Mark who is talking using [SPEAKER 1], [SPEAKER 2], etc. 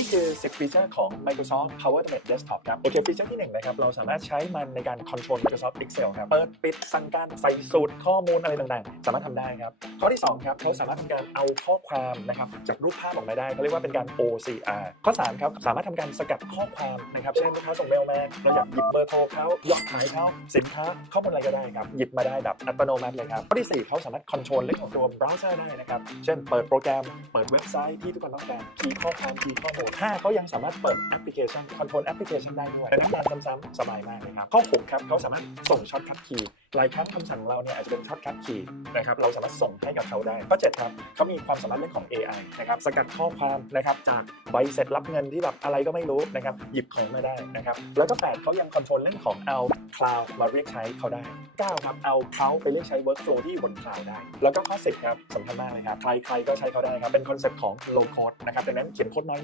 [SPEAKER 1] นี่คือ 10 ฟีเจอร์ของ Microsoft Power Automate Desktop ครับ โอเค ฟีเจอร์ที่1นะครับ เราสามารถใช้มันในการ control Microsoft Excel ครับ เปิดปิดสั่งการใส่สูตรข้อมูลอะไรต่างๆ สามารถทำได้ครับ ข้อที่ 2 ครับเขาสามารถทำการเอาข้อความนะครับจากรูปภาพออกมาได้เขาเรียกว่าเป็นการ OCR ข้อ 3 ครับ สามารถทำการสกัดข้อความนะครับ เช่นลูกค้าส่งเมลมาเราอยากหยิบเบอร์โทรเขายอดขายเขาสินค้าข้อมูลอะไรก็ได้ครับ หยิบมาได้แบบอัตโนมัติเลยครับ ข้อที่ 4เขาสามารถ control เรื่องของตัว browser ได้นะครับ เช่น เปิดโปรแกรม เปิดเว็บไซต์ที่ทุกคนต้องการคีย์ข้อความคีย์ข้อมูล5เขายังสามารถเปิดแอปพลิเคชัน control แอปพลิเคชันได้ด้วยดังนั้นการซ้ำๆสบายมากนะครับข้อ6ครับเขาสามารถส่งช็อตคัทคีย์หลายครั้งคำสั่งเราเนี่ยอาจจะเป็นช็อตคัทคีย์นะครับเราสามารถส่งให้กับเขาได้ข้อ7ครับเขามีความสามารถเรื่องของ AI นะครับสกัดข้อความนะครับจากใบเสร็จรับเงินที่แบบอะไรก็ไม่รู้นะครับหยิบของมาได้นะครับแล้วก็8เขายังคอนโทรลเรื่องของเอา cloud มาเรียกใช้เขาได้9ครับเอาเขาไปเรียกใช้ workflow ที่อยู่บน cloud ได้ แล้วก็ข้อ10ครับสำคัญมากเลยครับใครๆก็ใช้เขาได้ครับเป็นคอนเซ็ปต์ของ low code นะครับดังนั้นเขียนโค้ดน้อย